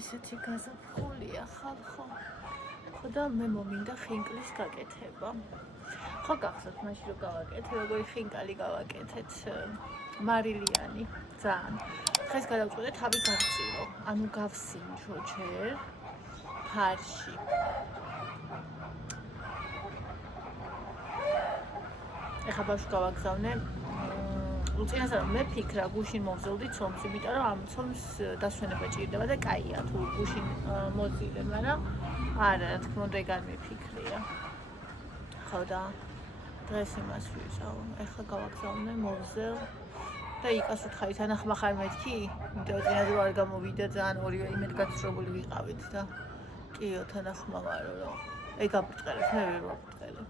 ისეთი გაზაფხულია ხალხო. ხო და მე მომინდა ხინკლის გაკეთება. ხო გახსოვთ მაშინ რომ გავაკეთე, როგორი ხინკალი გავაკეთეთ მარილიანი ძალიან. დღეს გადავწყვეტე თავი გავწირო, ანუ გავსინჯო ჯერ ფარში. ეხლა ბავშვს გავაგზავნე. უწინასწარ მე ფიქრა გუშინ მოვზოლდი ცომს, იმიტომ რომ ამ ცომს დასვენება ჭირდება და კაია თუ გუშინ მოძილე, მაგრამ არა, რა თქმა უნდა ეგ არ მიფიქრია. ხო და დღეს იმას ვიზავ, ეხლა გავაგზავნე მოვზელ და იქას უთხარი თანახმახარ მეთქი, იმიტომ რომ წინაზე არ გამოვიდა ძალიან ორივე იმედ გაცრუებული ვიყავით და კიო თანახმავარო რომ ეგ აბურტყელებს, მე ვერ ვაბურტყელებ.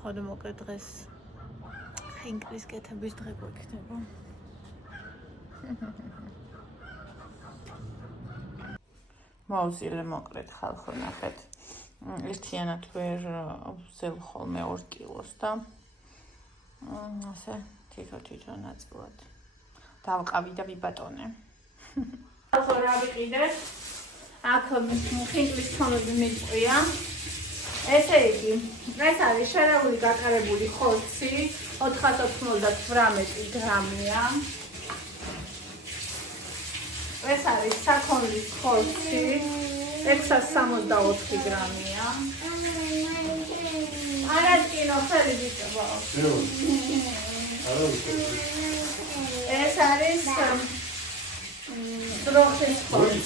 ხო და მოკლედ დღეს ხინკლის კეთების დღე გვექნება. მოვზილე მოკლედ ხალხო ნახეთ. ერთიანად ვერ ვზელ ხოლმე 2 კილოს და ასე თითო ნაწილად დავყავი და ვიბატონე. ხალხო რა ვიყიდეთ? აქ ხინკლის თონები მიწყია. ესე იგი, ეს არის შერეული გაკარებული ხორცი, 498 გრამია. ეს არის საქონლის ხორცი, 664 გრამია. არა ტკინო, ხელი ვიწევო. ეს არის დროხის ხორცი.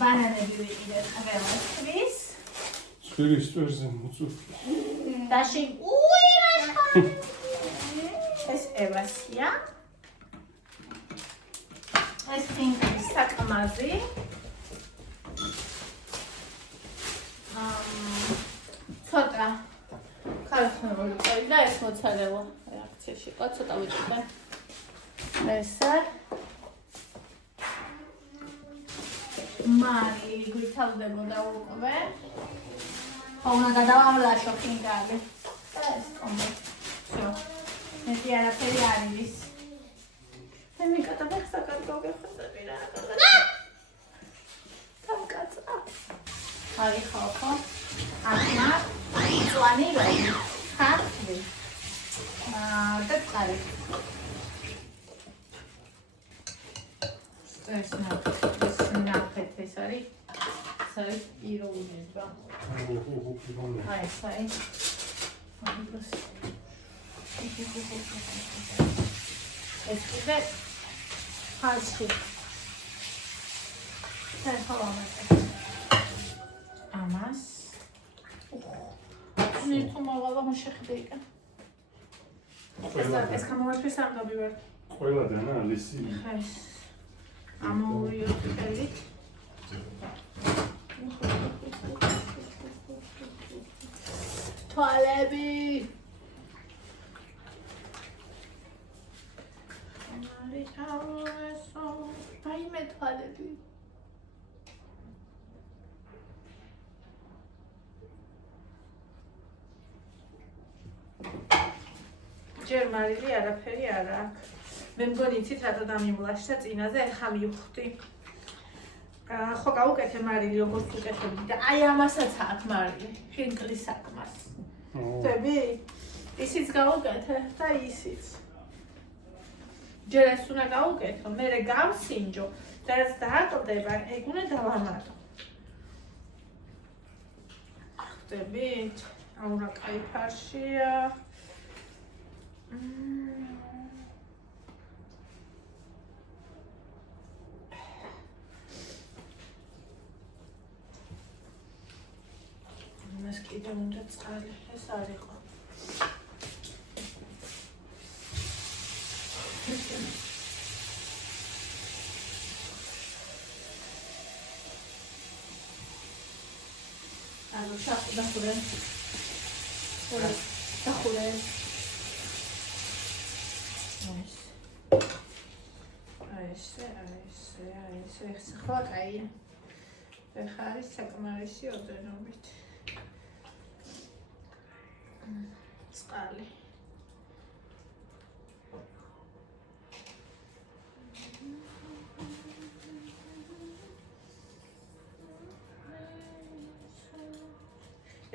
ბანანები ვიყიდეთ ყველასთვის. Sferisch twerzen moet zoeken. Dashi uirashkani. Es evasya. Es xinკლის საკმაზი. ცოტა ქართული ყოი და ეს მოცარევა რეაქციაში ყო ცოტა ვიჭირდა. ესა მარილი გვითავდებოდა უკვე. Ona გადავამლაშო ხინკალი. ეს კომე. всё. მეტი არაფერი არ არის. მე მიკატაბე საკარტოგე ხსები რა. თავკაცა. აი ხალხო. ახლა წვანი ვაი. ხარხი. და წარი. ეს ნახეთ ეს არის. Sai ironica. Sai. Escribe falso. Sai falamos. Amas. Nitto magala მოშეხდეიკა. ეს გამოვათვის არ დავივარ. ყველა დანა ლისი. ხეს. ამოიოტელი. თვალები რაიმე თვალები ჯერ მარილი არაფერი არ აქვს მე მგონი იცით რატო დამიმლაშდა წინაზე ეხა მივხვდი ხო გავუკეთე მარილი როგორც უკეთებდი და აი ამასაც აქვს მარილი ხინკლის საკმას ხდები ისიც გავუკეთე და ისიც ჯერ ეს უნდა გავუკეთო მერე გავსინჯო და რაც დააკლდება ეგ უნდა დავამატო ხდებით აურა კაი ფარშია მას კიდე უნდა წყალი ეს არ იყო ანუ დახურე. დახურე. ეს ახლა კაია. ეხლა არის საკმარისი ოდენობით. წყალი.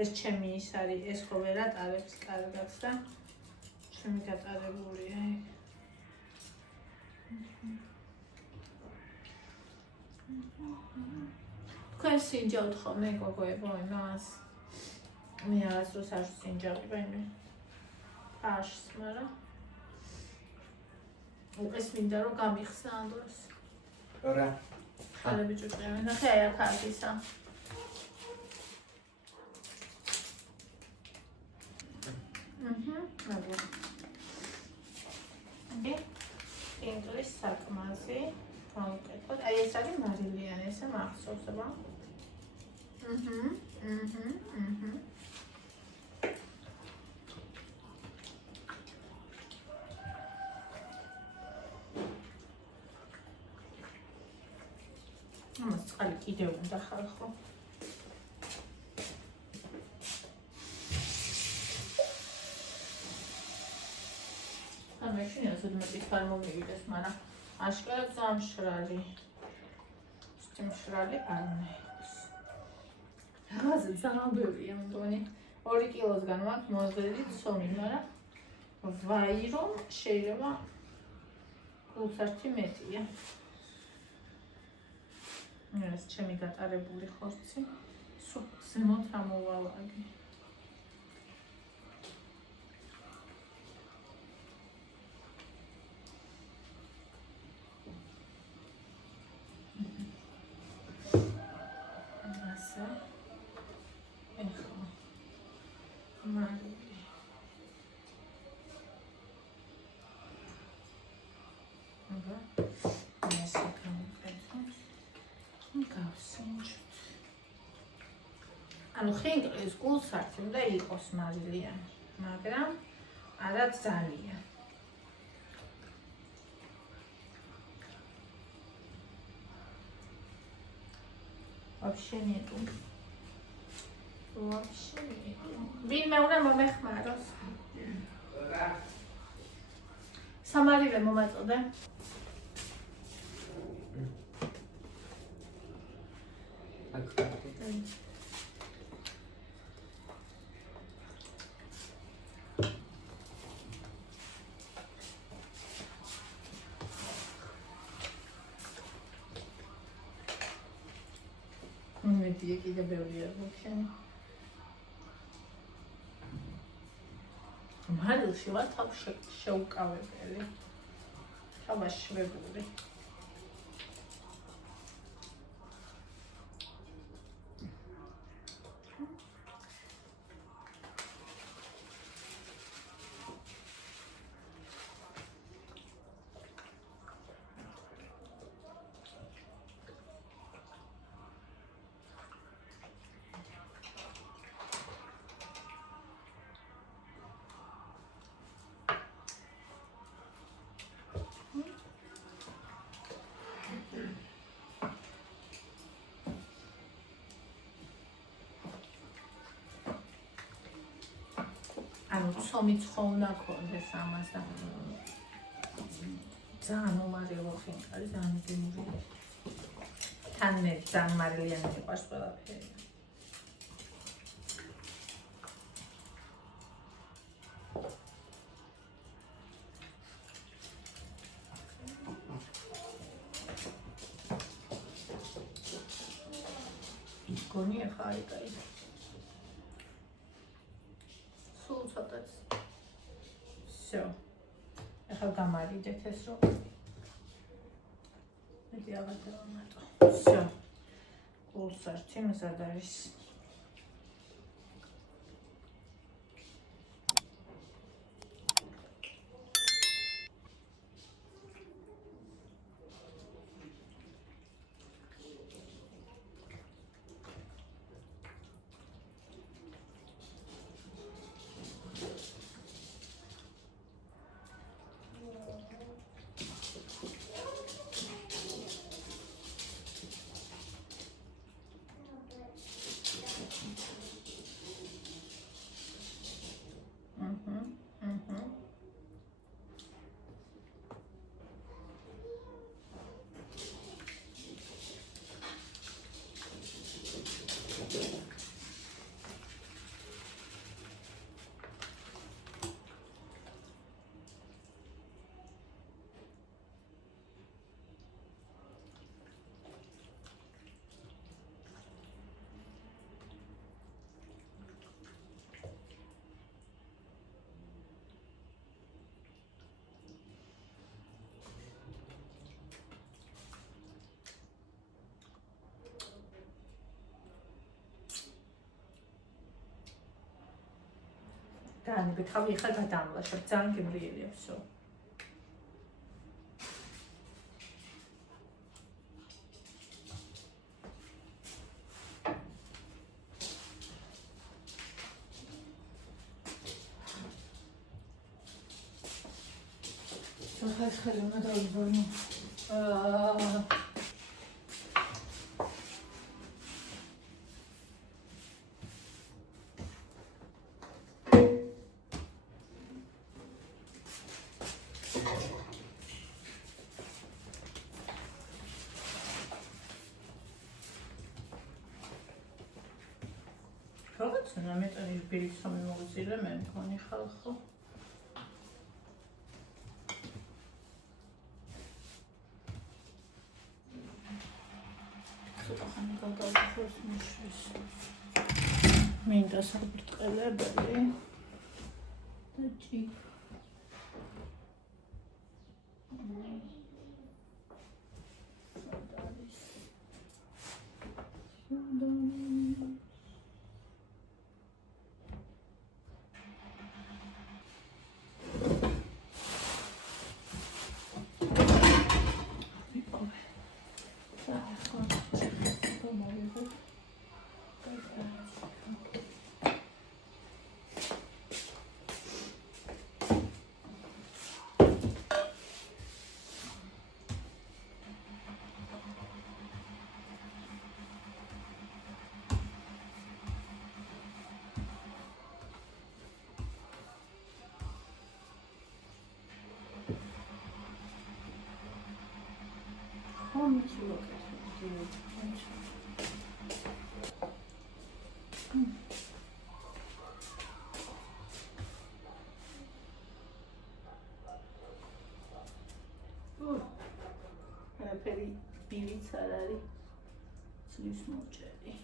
ეს ჩემი ის არის, ეს ხო ვერ ატარებს კარგად და ჩემი გატარებულია. თქვენ სინჯავთ ხოლმე გოგოებო იმას? მე არასდროს არ სინჯავდი ვინმე. აშს, მაგრამ ეს მინდა რომ გამიხსნა ამ დროს. რა? ხალები ჭუჭყევენ. ნახე აი აქ არის ისა. აბა. ინგლისის საკმაზე გავუკეთოთ. აი ეს არის მარილიანი, ესე მახსოვს აბა. ამას წყალი კიდევ უნდა ხალხო. ამაშინია ზედმეტის არ მომივიდეს, მაგრამ აშკარად ზამშრალი. მშრალი არ ნაიქს. რაღაცა ძალიან ბევრია მგონი. 2 კილოსგან მაქვს მოზრდილი ცომი, მაგრამ ვაი რომ შეიძლება გულსართი მეტია. ეს ჩემი გატარებული ხორცი. სულ ზემოთ ამოვალაგე. ანუ ხინკლის გულსართი უნდა იყოს მარილიანი, მაგრამ არა ძალიან. Вообще нету. Вообще нету. Ვინმე უნდა მომეხმაროს. სამარივე მომაწოდე. მეტია კიდე ბევრია ვაფშე. მარილში ვარ თავ შეუკავებელი. თავაშვებული. ანუ ცომი ცხოვნა ქონდეს ამას და ძალიან უმარიო ხინკალი, ძალიან მიგიმური. თან მე ძალიან მარილიანი მიყვარს ყველაფერი. გონია ხარი კაი. Всё. ახლა გამარიდეთ ეს რომ. მეტი აღარ დავამატო. Всё. გულსართი მზად არის. დაანებე თავი ხა გადამლაშებ ძალიან გემრიელია всё. ხელი უნდა დავიბორნო. რაღაცა მეტყვი ბილისომი მოგზირე მე მქონი ხალხო. მინდა საბრტყელებელი და ჭი ფერი ბილიც არ არის ცლის მოჭერი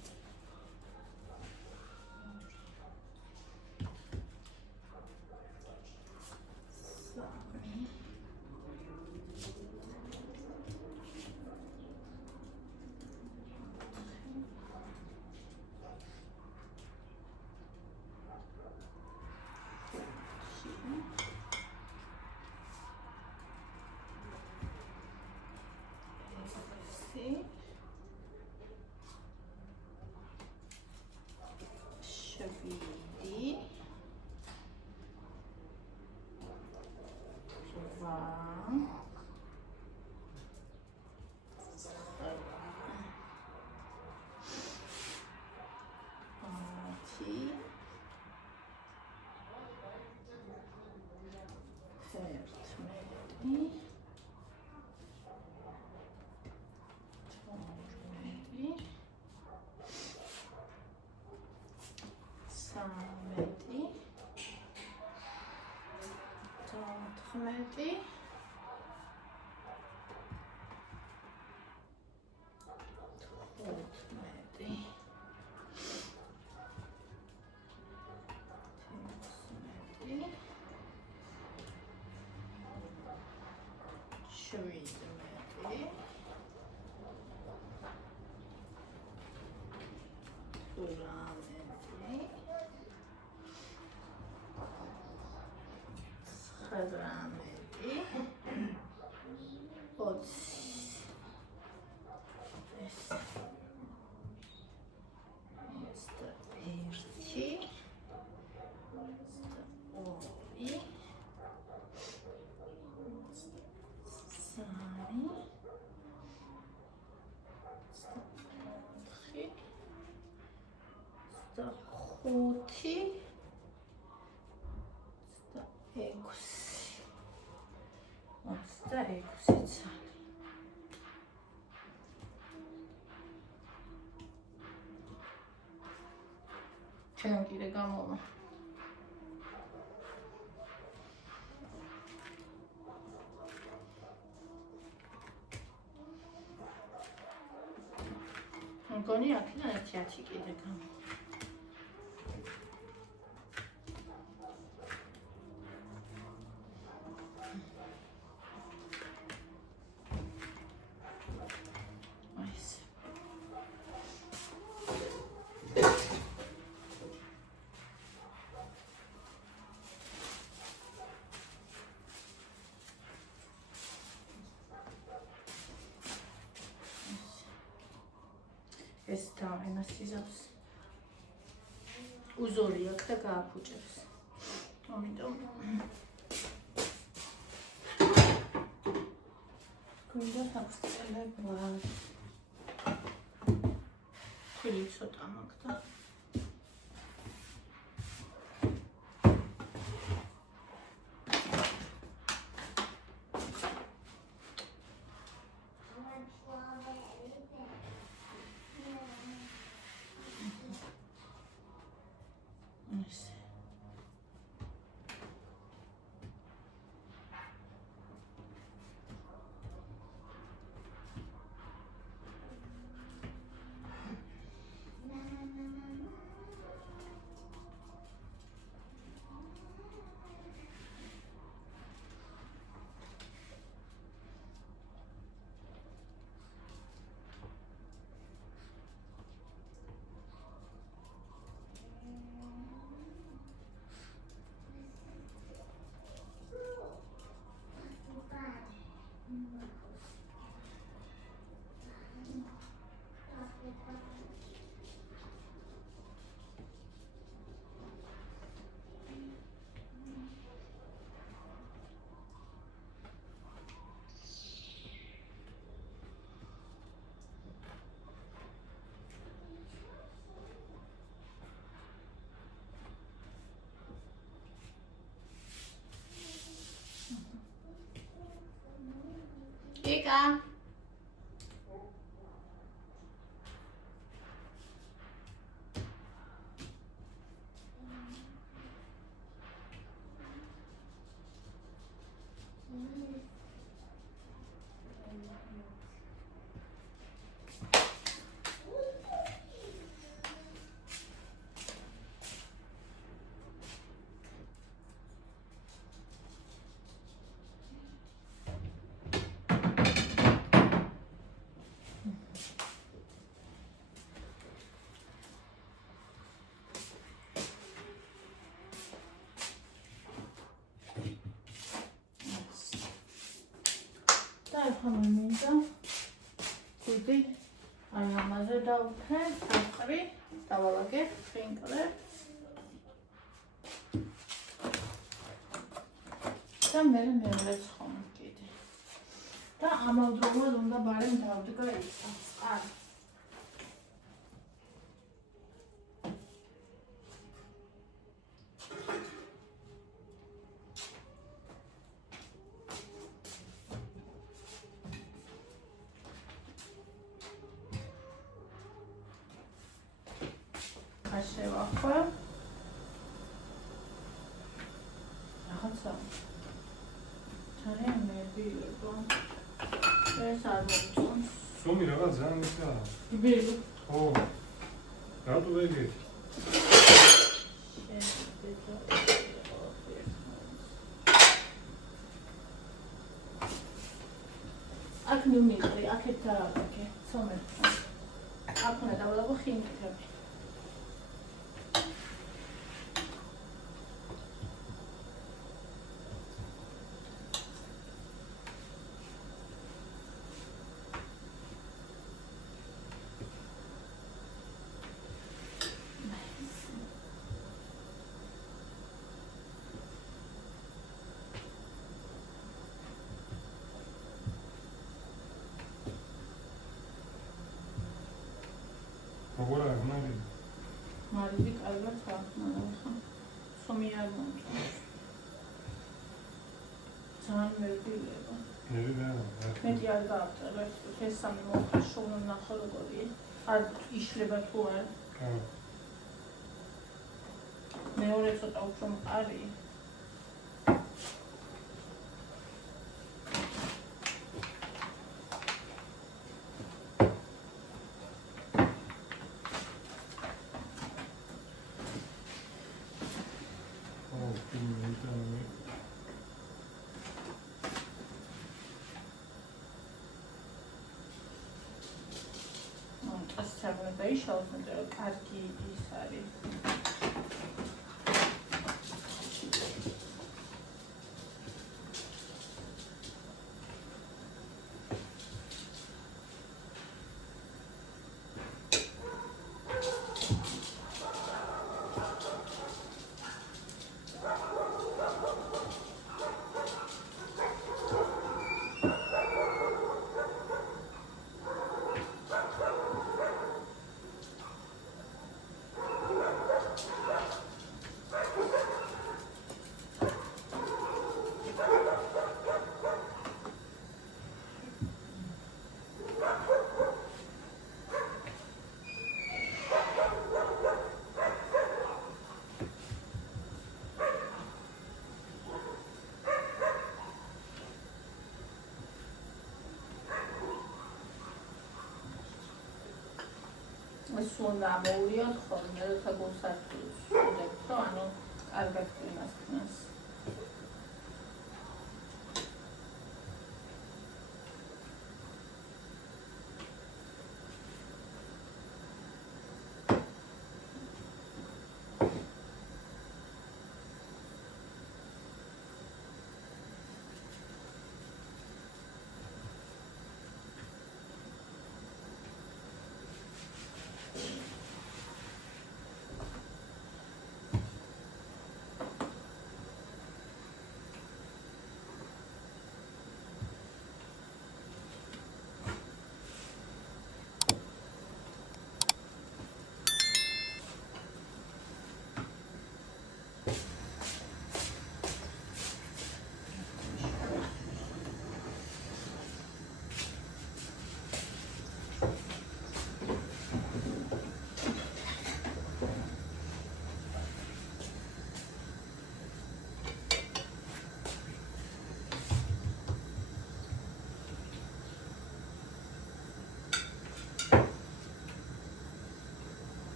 Չեմ գիրե գամոմը Գոնի ակին ատյաչի գիրե գամ ეს და იმას იზამს. უზორი აქვს და გააფუჭებს. ამიტომ გვინდა აღწელება. ხილი ცოტა მაქვს და Ika. ხამემინდა კუდი აი ამაზე დავფრე საფრი დავალაგე ფრინკლე და მე მევლეცხომ კიდე და ამავდროულად უნდა ბარემ დავდგა ისა წყალი შევახო რაღაცა ძალიან მერბილება ეს არ მომწონს სომი რაღაც ძალიან მისაა იბილი ხო რატო ვეგეთ აქ ნუმიტრი აქეთ დააკეთე სომე აქ უნდა დავალაგო ხინკრები როგორ არის მარი? მარილი კარგად ახლა სომი არ მომწონს. ძალიან მერბილება. მეტი არ გაავწერე, ეს სამი მოხდა უნდა ნახო როგორია. არ იშლება თუ არა. მეორე ცოტა უფრო მყარია. ისაუბრეთ, რომ კარგი ის არის. ეს უნდა ამოულიოთ ხოლმე, როცა გულსარდლს ვუდებთ, რომ ანუ კარგად ყინას ქნას.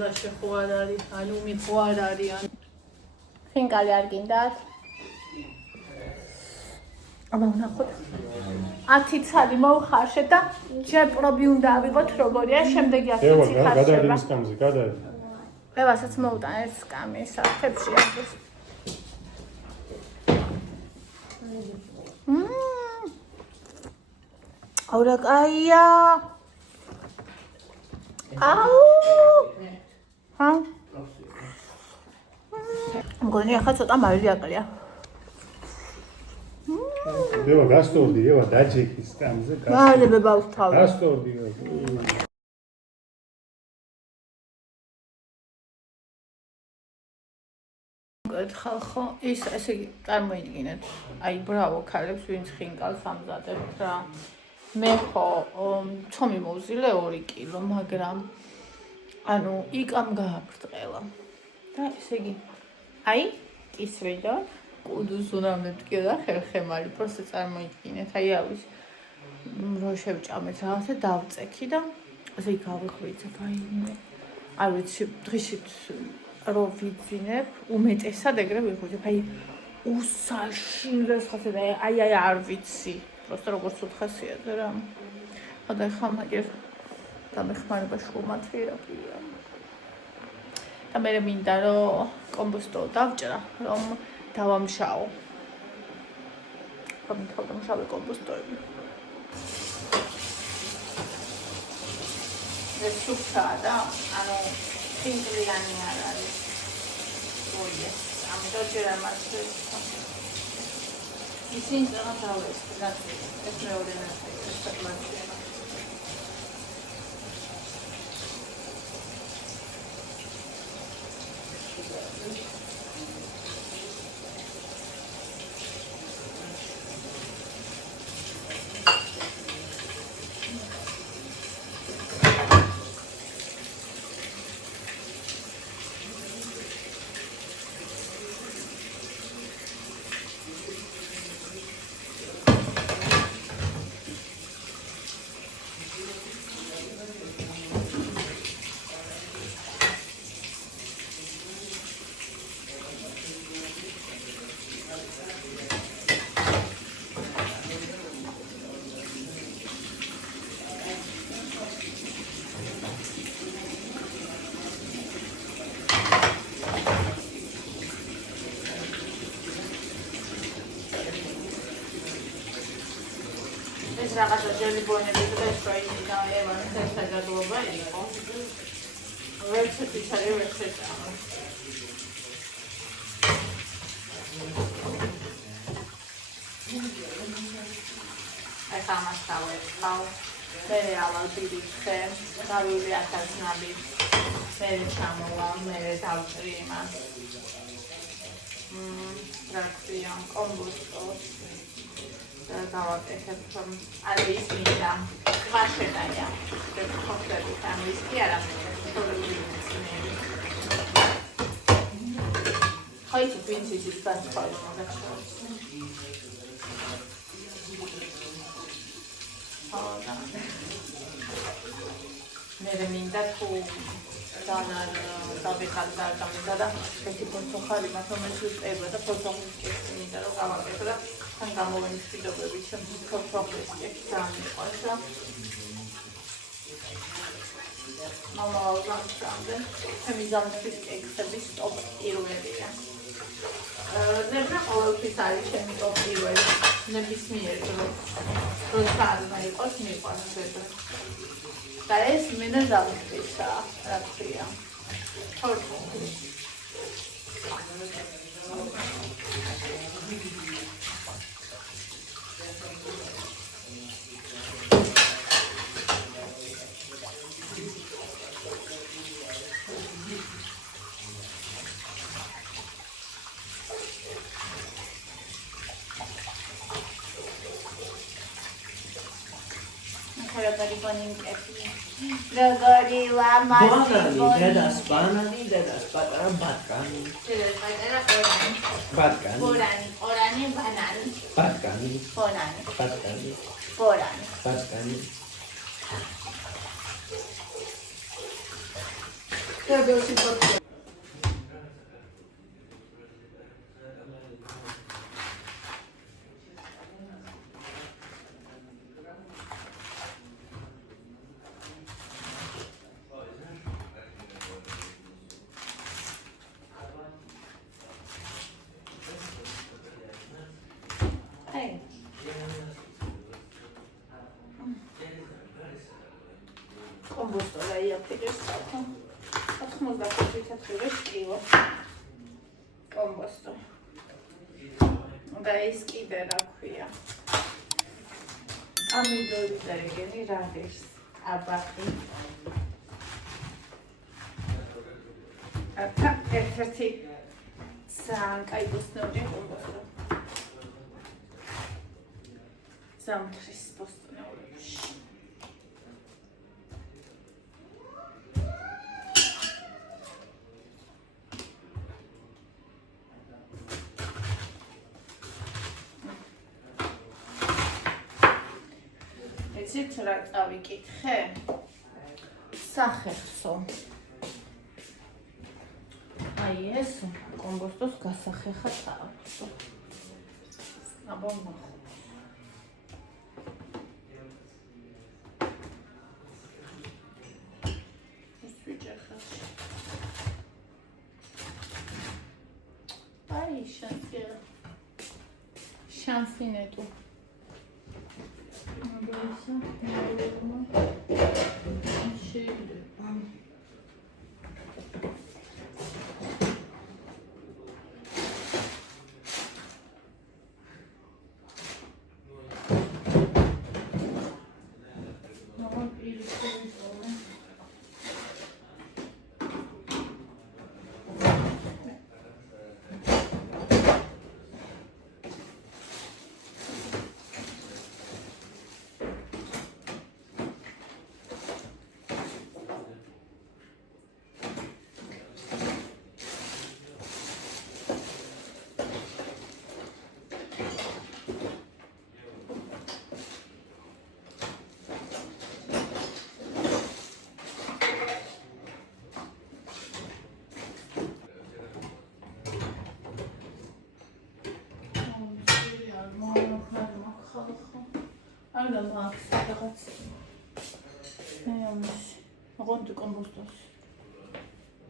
ლაშე ხო არ არის, ალუმი ხო არ არის. ხინკალი არ გინდათ? აბა ვნახოთ. 10 ცალი მოვხარშეთ და ჯეპრობი უნდა ავიღოთ როგორია, შემდეგი 10 ცალი ხარშება. გადადი სკამზე, გადადი. ევასაც მოვუტან ერთ სკამი საფებში აქვს. აურა კაია. აუ! ჰა? მგონი ახლა ცოტა მარიაკლია. ევა გასტორდი, ევა დაჯექი სკამზე. მალე ბავს თავი. გასტორდი. ხალხო, ის ესე იგი წარმოიდგინეთ. აი, ბრავო ქალებს, ვინც ხინკალს ამზადებთ რა. მე ხო ცომი მოვზილე 2 კილო, მაგრამ ანუ იკამ გააბრტყელა. და ესე იგი, აი, კისრიდან კუდუს უნამდე მткиო და ხერხემალი, просто წარმოიდგინეთ. აი, ავის რო შევჭამეთ რაღაცა დავწექი და ესე იგი გავიხვიცებ, აი, არ ვიცი, დღისით რო ვიძინებ, უმეტესად ეგრე ვიხუჭებ. აი, უსაშინდეს ხასე და აი არ ვიცი. просто როგორც უთხასიათო რა. ხოდა ხა მაგერ დამეხმარება შრომათერაპია. და მე მინდა რომ კომპოსტო დავჭრა, რომ დავამშაო. დავამშავე კომპოსტოები. ეს სუფთაა და ანუ ხინკლიანი არ არის. ოიე, ამიტომ ჯერ ამას ისინი რაღაც ავეს, ეს მეორე ნაწილი, ეს საკმარისია. ეს რაღაცა ჯელი ბონები და შოინი და ევანის ერთადაგლობა იყო. ვერცეთ იცარი ვერცეთ ამას. ეს ამას დავეწყავ. მე ავალ დიდი ხე, დავივი ათასნაბი. მე ჩამოვალ, მე დავწრი იმას. რა ქვია, კომბოსტოს. დავაკეთებ არა ის მინდა ვაშენაია ეს ხოთები ამის კი არა ხაით პრინცესის გასწავლა მაგაჩვენებს ადა მე მინდა თუ დანარ დავიხარდა და ესეთი ფოთოხარი მათომეში წება და ფოთოხის მინდა რომ გავაკეთო და თან გამოვენის ვიდეოები ჩემთვის ფოთოხის ძალიან მიყვარს და მამა ვამსამდე ჩემი ზამთრის კექსების ტოპ პირველია ნებნა ყოველთვის არის ჩემი ტოპ პირველი ნებისმიერ დროს სააზმა იყოს მიყვარს და ეს მინდა ზამთრისა რა ქვია თორქო Rogori la banani, dedas patara batkani. Dedas patara Batkani. Orani, banani. Batkani. Orani. Batkani. Orani. Batkani. Combusto la io che già stato. Facciamo da complicato vestivo. Combusto. Da iskidera qui. Amido degeni radis. Abati. Ata efterti. Sank ai bustnoje combusto. Zamtris postno. Იცით რა წავიკითხე? სახერხსო. აი ეს კომბოსტოს გასახერხა წავიკითხე. აბა Şansinetu. მაგრამ აქვს რაღაც ოღონდ კომპოსტოს.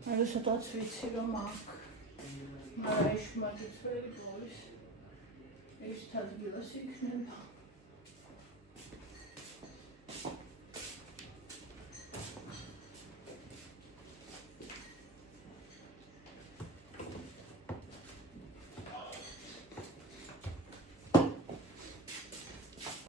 ანუ სადაც ვიცი რომ აქვს. მაგრამ ის მაგის ვერი ბოლის. ეს თაზბილოს იქნება.